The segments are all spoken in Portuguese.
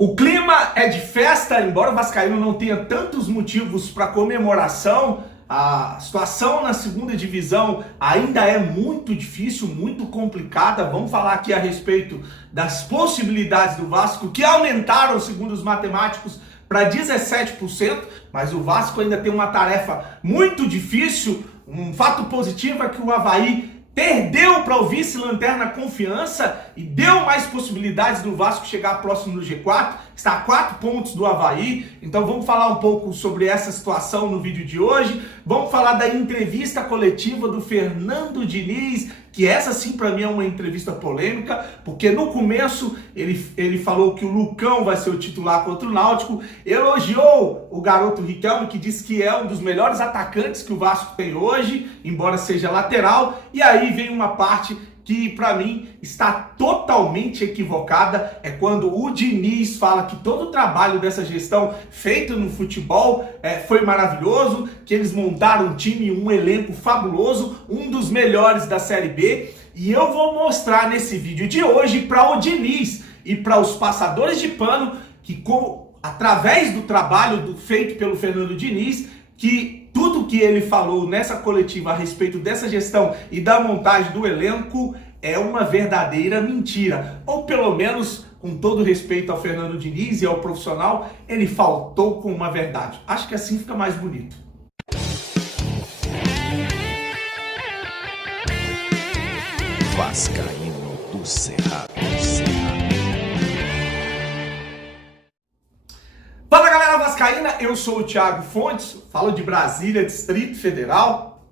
O clima é de festa, embora o vascaíno não tenha tantos motivos para comemoração. A situação na segunda divisão ainda é muito difícil, muito complicada. Vamos falar aqui a respeito das possibilidades do Vasco, que aumentaram, segundo os matemáticos, para 17%, mas o Vasco ainda tem uma tarefa muito difícil. Um fato positivo é que o Avaí perdeu para o vice-lanterna Confiança e deu mais possibilidades do Vasco chegar próximo do G4, está a 4 pontos do Avaí. Então vamos falar um pouco sobre essa situação no vídeo de hoje. Vamos falar da entrevista coletiva do Fernando Diniz, que essa sim para mim é uma entrevista polêmica, porque no começo ele falou que o Lucão vai ser o titular contra o Náutico, elogiou o garoto Riquelme, que disse que é um dos melhores atacantes que o Vasco tem hoje, embora seja lateral, e aí vem uma parte que para mim está totalmente equivocada, é quando o Diniz fala que todo o trabalho dessa gestão feito no futebol foi maravilhoso, que eles montaram um time, um elenco fabuloso, um dos melhores da Série B, e eu vou mostrar nesse vídeo de hoje para o Diniz e para os passadores de pano que através do trabalho feito pelo Fernando Diniz, que tudo que ele falou nessa coletiva a respeito dessa gestão e da montagem do elenco é uma verdadeira mentira. Ou pelo menos, com todo respeito ao Fernando Diniz e ao profissional, ele faltou com uma verdade. Acho que assim fica mais bonito. Vascaíno do Cerrado. Fala galera vascaína, eu sou o Thiago Fontes, falo de Brasília, Distrito Federal,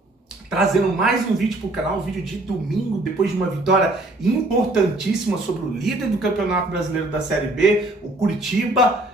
trazendo mais um vídeo para o canal, um vídeo de domingo, depois de uma vitória importantíssima sobre o líder do Campeonato Brasileiro da Série B, o Curitiba.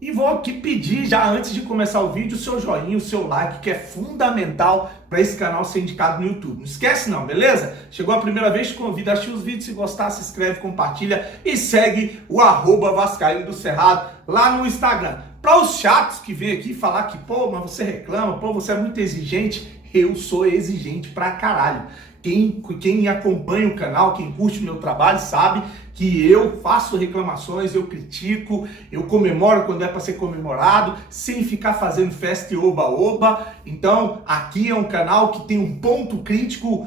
E vou aqui pedir, já antes de começar o vídeo, o seu joinha, o seu like, que é fundamental para esse canal ser indicado no YouTube. Não esquece não, beleza? Chegou a primeira vez, te convido a assistir os vídeos. Se gostar, se inscreve, compartilha e segue o @Vascaíno do Cerrado lá no Instagram. Para os chatos que vêm aqui falar que, pô, mas você reclama, pô, você é muito exigente, eu sou exigente pra caralho. Quem acompanha o canal, quem curte o meu trabalho, sabe que eu faço reclamações, eu critico, eu comemoro quando é para ser comemorado, sem ficar fazendo festa e oba-oba. Então, aqui é um canal que tem um ponto crítico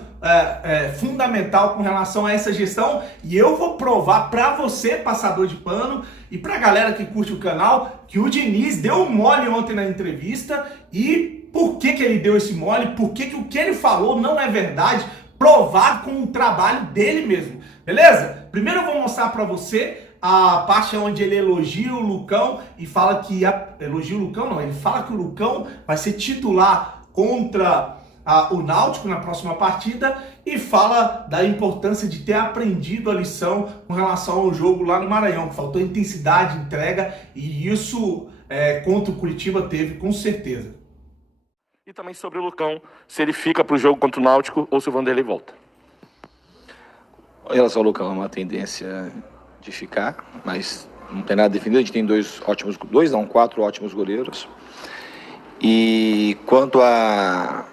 fundamental com relação a essa gestão, e eu vou provar para você, passador de pano, e pra galera que curte o canal, que o Diniz deu um mole ontem na entrevista. E por que ele deu esse mole? Por que o que ele falou não é verdade? Provado com o trabalho dele mesmo, beleza? Primeiro eu vou mostrar pra você a parte onde ele elogia o Lucão e fala que... Elogia o Lucão não, ele fala que o Lucão vai ser titular contra o Náutico na próxima partida, e fala da importância de ter aprendido a lição com relação ao jogo lá no Maranhão, que faltou intensidade, entrega, e isso contra o Curitiba teve, com certeza. E também sobre o Lucão, se ele fica para o jogo contra o Náutico ou se o Vanderlei volta. Em relação ao Lucão, é uma tendência de ficar, mas não tem nada definido. A gente tem quatro ótimos goleiros. E quanto a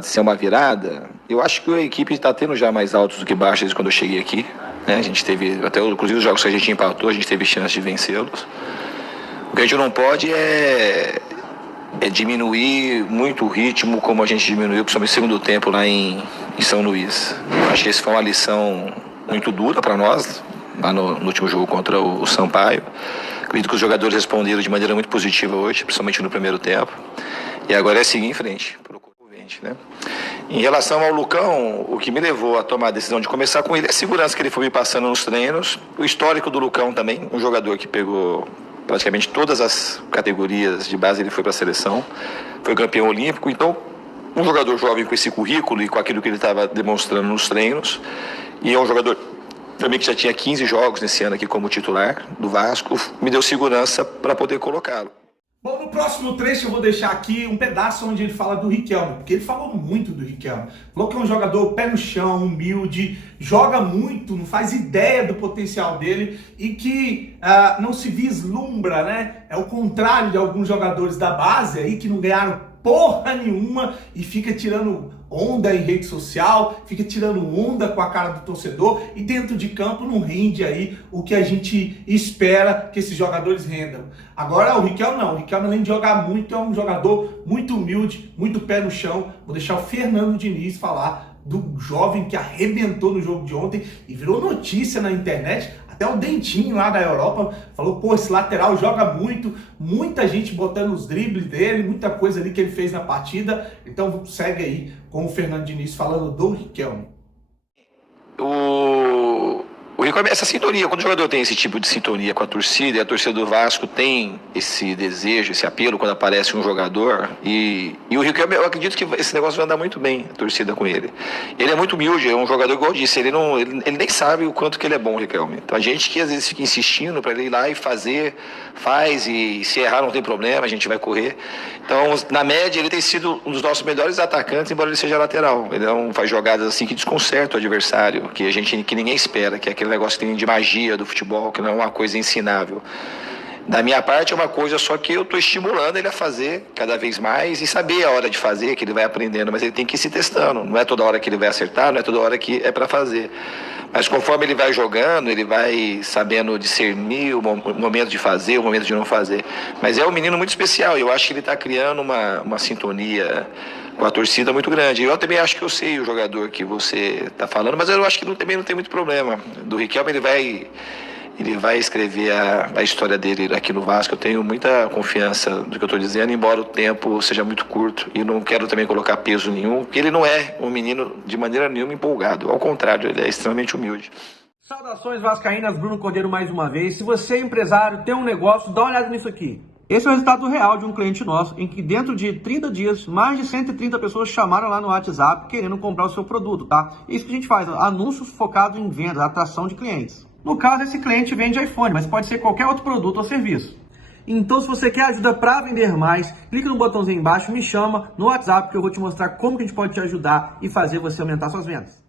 de ser uma virada, eu acho que a equipe está tendo já mais altos do que baixos desde quando eu cheguei aqui, né? A gente teve, até inclusive os jogos que a gente empatou, a gente teve chance de vencê-los. O que a gente não pode é diminuir muito o ritmo, como a gente diminuiu, principalmente no segundo tempo lá em São Luís. Acho que essa foi uma lição muito dura para nós, lá no último jogo contra o Sampaio. Acredito que os jogadores responderam de maneira muito positiva hoje, principalmente no primeiro tempo. E agora é seguir em frente, né? Em relação ao Lucão, o que me levou a tomar a decisão de começar com ele é a segurança que ele foi me passando nos treinos, o histórico do Lucão também, um jogador que pegou praticamente todas as categorias de base, ele foi para a seleção, foi campeão olímpico. Então, um jogador jovem com esse currículo e com aquilo que ele estava demonstrando nos treinos, e é um jogador também que já tinha 15 jogos nesse ano aqui como titular do Vasco, me deu segurança para poder colocá-lo. Bom, no próximo trecho eu vou deixar aqui um pedaço onde ele fala do Riquelme, porque ele falou muito do Riquelme. Falou que é um jogador pé no chão, humilde, joga muito, não faz ideia do potencial dele e que não se vislumbra, né? É o contrário de alguns jogadores da base aí que não ganharam porra nenhuma e fica tirando onda em rede social, fica tirando onda com a cara do torcedor e dentro de campo não rende aí o que a gente espera que esses jogadores rendam. Agora o Riquelme não, o Riquelme além de jogar muito, é um jogador muito humilde, muito pé no chão. Vou deixar o Fernando Diniz falar do jovem que arrebentou no jogo de ontem e virou notícia na internet. Até o Dentinho lá da Europa falou, pô, esse lateral joga muito, muita gente botando os dribles dele, muita coisa ali que ele fez na partida. Então segue aí com o Fernando Diniz falando do Riquelme. O Riquelme, essa sintonia, quando o jogador tem esse tipo de sintonia com a torcida, e a torcida do Vasco tem esse desejo, esse apelo quando aparece um jogador, e o Riquelme, eu acredito que esse negócio vai andar muito bem, a torcida com ele. Ele é muito humilde, é um jogador, igual eu disse, ele nem sabe o quanto que ele é bom, o Riquelme. Então a gente que às vezes fica insistindo para ele ir lá e faz, e se errar não tem problema, a gente vai correr. Então, na média, ele tem sido um dos nossos melhores atacantes, embora ele seja lateral. Ele não faz jogadas assim que desconcertam o adversário, que ninguém espera, que é aquele negócio que tem de magia do futebol, que não é uma coisa ensinável. Da minha parte é uma coisa só que eu estou estimulando ele a fazer cada vez mais e saber a hora de fazer, que ele vai aprendendo, mas ele tem que ir se testando. Não é toda hora que ele vai acertar, não é toda hora que é para fazer. Mas conforme ele vai jogando, ele vai sabendo discernir o momento de fazer, o momento de não fazer. Mas é um menino muito especial e eu acho que ele está criando uma sintonia com a torcida muito grande. Eu também acho que eu sei o jogador que você está falando, mas eu acho que também não tem muito problema. Do Riquelme ele vai escrever a história dele aqui no Vasco. Eu tenho muita confiança do que eu estou dizendo, embora o tempo seja muito curto. E não quero também colocar peso nenhum, porque ele não é um menino de maneira nenhuma empolgado. Ao contrário, ele é extremamente humilde. Saudações vascaínas, Bruno Cordeiro mais uma vez. Se você é empresário, tem um negócio, dá uma olhada nisso aqui. Esse é o resultado real de um cliente nosso, em que dentro de 30 dias, mais de 130 pessoas chamaram lá no WhatsApp querendo comprar o seu produto, tá? Isso que a gente faz, anúncios focados em vendas, atração de clientes. No caso, esse cliente vende iPhone, mas pode ser qualquer outro produto ou serviço. Então, se você quer ajuda para vender mais, clica no botãozinho embaixo, me chama no WhatsApp que eu vou te mostrar como que a gente pode te ajudar e fazer você aumentar suas vendas.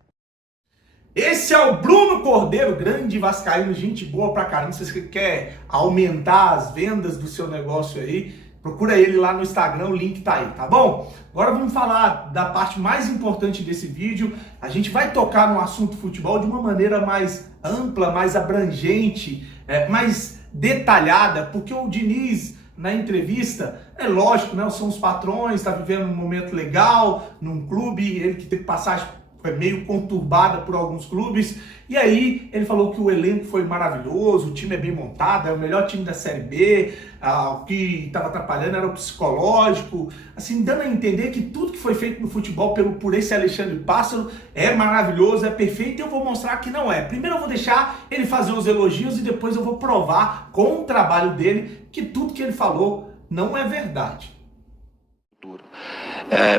Esse é o Bruno Cordeiro, grande vascaíno, gente boa pra caramba. Se você quer aumentar as vendas do seu negócio aí, procura ele lá no Instagram, o link tá aí, tá bom? Agora vamos falar da parte mais importante desse vídeo. A gente vai tocar no assunto futebol de uma maneira mais ampla, mais abrangente, mais detalhada, porque o Diniz, na entrevista, é lógico, né? São os patrões, tá vivendo um momento legal num clube, ele que teve passagem foi meio conturbada por alguns clubes, e aí ele falou que o elenco foi maravilhoso, o time é bem montado, é o melhor time da Série B, o que estava atrapalhando era o psicológico, assim, dando a entender que tudo que foi feito no futebol por esse Alexandre Pássaro é maravilhoso, é perfeito, e eu vou mostrar que não é. Primeiro eu vou deixar ele fazer os elogios e depois eu vou provar com o trabalho dele que tudo que ele falou não é verdade.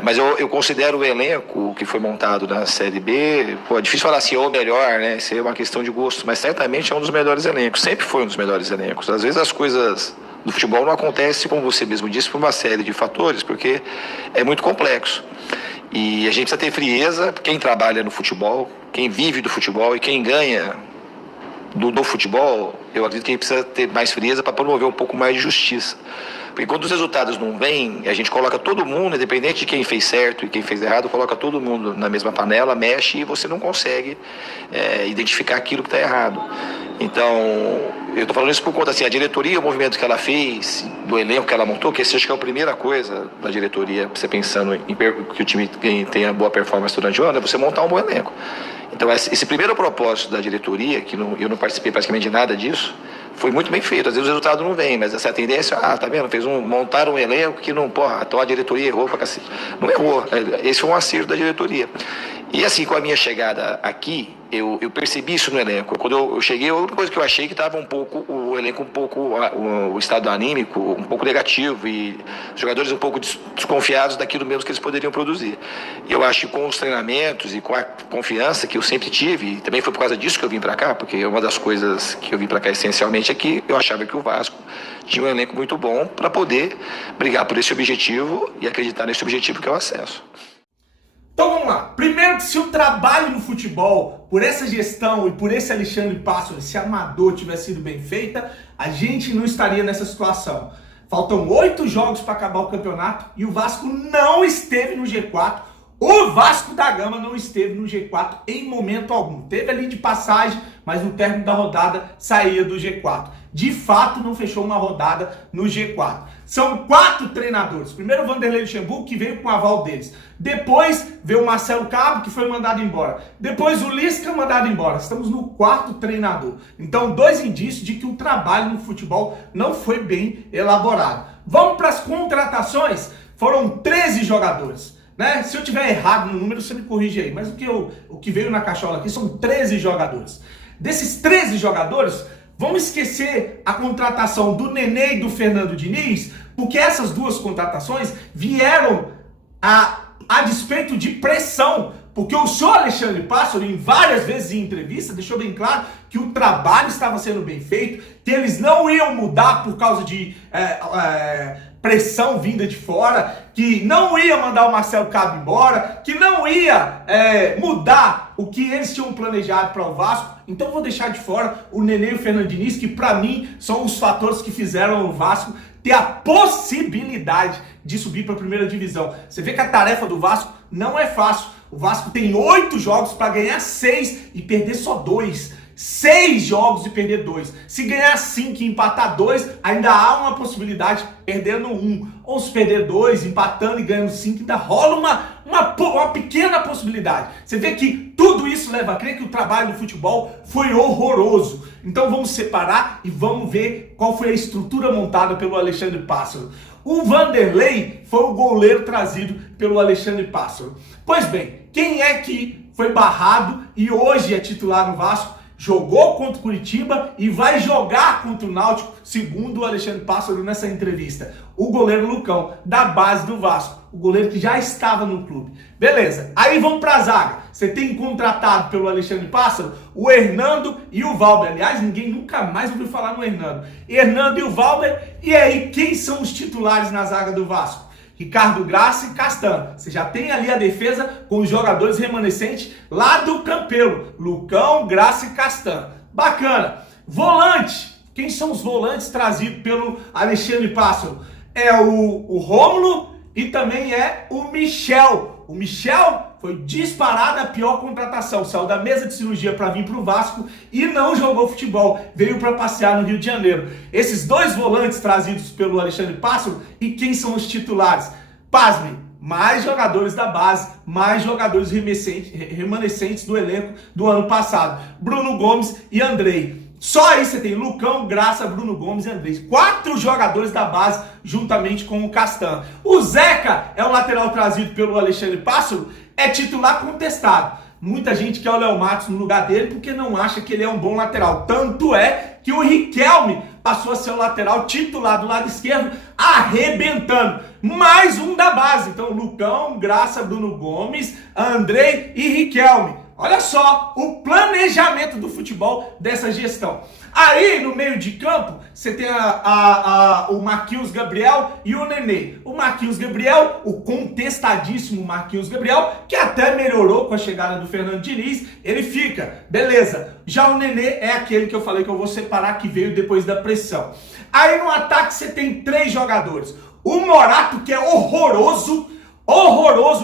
Mas eu considero o elenco que foi montado na Série B, é difícil falar assim, ou melhor, né? Isso é uma questão de gosto, mas certamente é um dos melhores elencos, sempre foi um dos melhores elencos. Às vezes as coisas do futebol não acontecem, como você mesmo disse, por uma série de fatores, porque é muito complexo. E a gente precisa ter frieza, quem trabalha no futebol, quem vive do futebol e quem ganha do futebol, eu acredito que a gente precisa ter mais frieza para promover um pouco mais de justiça. Porque quando os resultados não vêm, a gente coloca todo mundo, independente de quem fez certo e quem fez errado, coloca todo mundo na mesma panela, mexe e você não consegue identificar aquilo que está errado. Então, eu estou falando isso por conta, assim, a diretoria, o movimento que ela fez, do elenco que ela montou, que esse acho que é a primeira coisa da diretoria, você pensando em que o time tenha boa performance durante o ano, é você montar um bom elenco. Então, esse primeiro propósito da diretoria, que eu não participei praticamente de nada disso, foi muito bem feito. Às vezes o resultado não vem, mas essa tendência, tá vendo? Montaram um elenco que não, então a diretoria errou pra cacete. Não errou, esse foi um acerto da diretoria. E assim, com a minha chegada aqui, eu percebi isso no elenco. Quando eu cheguei, a única coisa que eu achei que estava o elenco o estado anímico um pouco negativo e os jogadores um pouco desconfiados daquilo mesmo que eles poderiam produzir. E eu acho que com os treinamentos e com a confiança que eu sempre tive, e também foi por causa disso que eu vim para cá, porque uma das coisas que eu vim para cá essencialmente é que eu achava que o Vasco tinha um elenco muito bom para poder brigar por esse objetivo e acreditar nesse objetivo que é o acesso. Então vamos lá. Primeiro, se o trabalho no futebol, por essa gestão e por esse Alexandre Pássaro, esse amador tivesse sido bem feita, a gente não estaria nessa situação. Faltam 8 jogos para acabar o campeonato e o Vasco não esteve no G4. O Vasco da Gama não esteve no G4 em momento algum. Teve ali de passagem, mas no término da rodada saía do G4. De fato, não fechou uma rodada no G4. São 4 treinadores. Primeiro o Vanderlei Luxemburgo, que veio com o aval deles. Depois veio o Marcelo Cabo, que foi mandado embora. Depois o Lisca, mandado embora. Estamos no 4º treinador. Então, 2 indícios de que o trabalho no futebol não foi bem elaborado. Vamos para as contratações? Foram 13 jogadores. Né? Se eu tiver errado no número, você me corrige aí. Mas o que veio na cachola aqui são 13 jogadores. Desses 13 jogadores, vamos esquecer a contratação do Nenê e do Fernando Diniz, porque essas 2 contratações vieram a despeito de pressão. Porque o senhor Alexandre Pássaro, em várias vezes em entrevista, deixou bem claro que o trabalho estava sendo bem feito, que eles não iam mudar por causa de pressão vinda de fora, que não ia mandar o Marcelo Cabo embora, que não ia mudar o que eles tinham planejado para o Vasco. Então vou deixar de fora o Nenê e o Fernando Diniz, que para mim são os fatores que fizeram o Vasco ter a possibilidade de subir para a primeira divisão. Você vê que a tarefa do Vasco não é fácil. O Vasco tem 8 jogos para ganhar 6 e perder só 2. 6 jogos e perder 2. Se ganhar 5 e empatar 2, ainda há uma possibilidade perdendo 1. Ou se perder 2, empatando e ganhando 5, ainda rola uma pequena possibilidade. Você vê que tudo isso leva a crer que o trabalho do futebol foi horroroso. Então vamos separar e vamos ver qual foi a estrutura montada pelo Alexandre Pássaro. O Vanderlei foi o goleiro trazido pelo Alexandre Pássaro. Pois bem, quem é que foi barrado e hoje é titular no Vasco? Jogou contra o Curitiba e vai jogar contra o Náutico, segundo o Alexandre Pássaro nessa entrevista. O goleiro Lucão, da base do Vasco. O goleiro que já estava no clube. Beleza, aí vamos para a zaga. Você tem contratado pelo Alexandre Pássaro o Hernando e o Valber. Aliás, ninguém nunca mais ouviu falar no Hernando. Hernando e o Valber. E aí, quem são os titulares na zaga do Vasco? Ricardo Graça e Castan. Você já tem ali a defesa com os jogadores remanescentes lá do Campelo. Lucão, Graça e Castan. Bacana. Volante. Quem são os volantes trazidos pelo Alexandre Pássaro? É o Rômulo e também é o Michel. O Michel foi disparada a pior contratação. Saiu da mesa de cirurgia para vir para o Vasco e não jogou futebol. Veio para passear no Rio de Janeiro. Esses 2 volantes trazidos pelo Alexandre Pássaro, e quem são os titulares? Pasmem, mais jogadores da base, mais jogadores remanescentes do elenco do ano passado. Bruno Gomes e Andrei. Só aí você tem Lucão, Graça, Bruno Gomes e Andrés. 4 jogadores da base, juntamente com o Castan. O Zeca é o lateral trazido pelo Alexandre Pássaro, é titular contestado. Muita gente quer o Léo Matos no lugar dele porque não acha que ele é um bom lateral. Tanto é que o Riquelme passou a ser o lateral titular do lado esquerdo, arrebentando. Mais um da base. Então, Lucão, Graça, Bruno Gomes, Andrei e Riquelme. Olha só o planejamento do futebol dessa gestão. Aí, no meio de campo, você tem o Marquinhos Gabriel e o Nenê. O Marquinhos Gabriel, o contestadíssimo Marquinhos Gabriel, que até melhorou com a chegada do Fernando Diniz, ele fica, beleza. Já o Nenê é aquele que eu falei que eu vou separar, que veio depois da pressão. Aí no ataque você tem 3 jogadores. O Morato, que é horroroso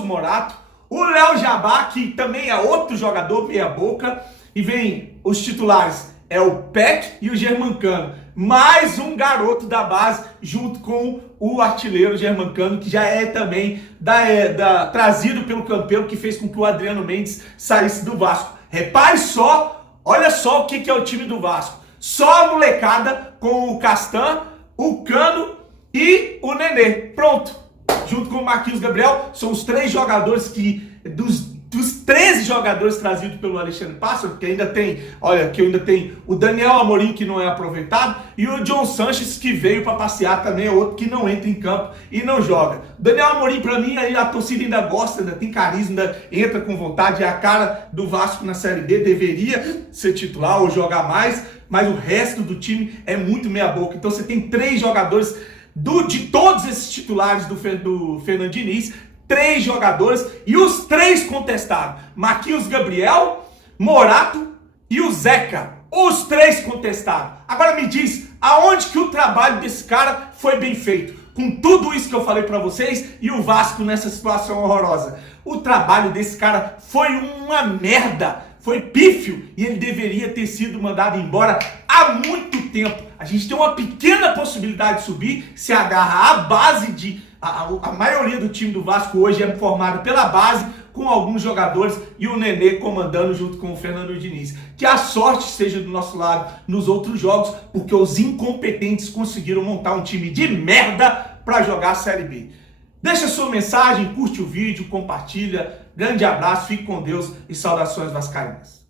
Morato. O Léo Jabá, que também é outro jogador meia boca. E vem os titulares, é o Peck e o Germancano. Mais um garoto da base, junto com o artilheiro Germancano, que já é também trazido pelo Campelo, que fez com que o Adriano Mendes saísse do Vasco. Repare só, olha só o que é o time do Vasco. Só a molecada com o Castan, o Cano e o Nenê. Pronto. Junto com o Marquinhos Gabriel, são os 3 jogadores que, dos 13 jogadores trazidos pelo Alexandre Pássaro, que ainda tem, olha, que ainda tem o Daniel Amorim, que não é aproveitado, e o John Sanches, que veio para passear também, é outro que não entra em campo e não joga. Daniel Amorim, para mim, aí a torcida ainda gosta, ainda tem carisma, ainda entra com vontade, é a cara do Vasco na Série B, deveria ser titular ou jogar mais, mas o resto do time é muito meia boca. Então você tem 3 jogadores de todos esses titulares do Fernando Diniz, 3 jogadores e os 3 contestados. Marquinhos Gabriel, Morato e o Zeca. Os 3 contestados. Agora me diz, aonde que o trabalho desse cara foi bem feito? com tudo isso que eu falei pra vocês e o Vasco nessa situação horrorosa. O trabalho desse cara foi uma merda, foi pífio e ele deveria ter sido mandado embora há muito tempo. A gente tem uma pequena possibilidade de subir, se agarra à base de... A maioria do time do Vasco hoje é formado pela base, com alguns jogadores e o Nenê comandando junto com o Fernando Diniz. Que a sorte esteja do nosso lado nos outros jogos, porque os incompetentes conseguiram montar um time de merda para jogar a Série B. Deixa sua mensagem, curte o vídeo, compartilha. Grande abraço, fique com Deus e saudações vascaínas.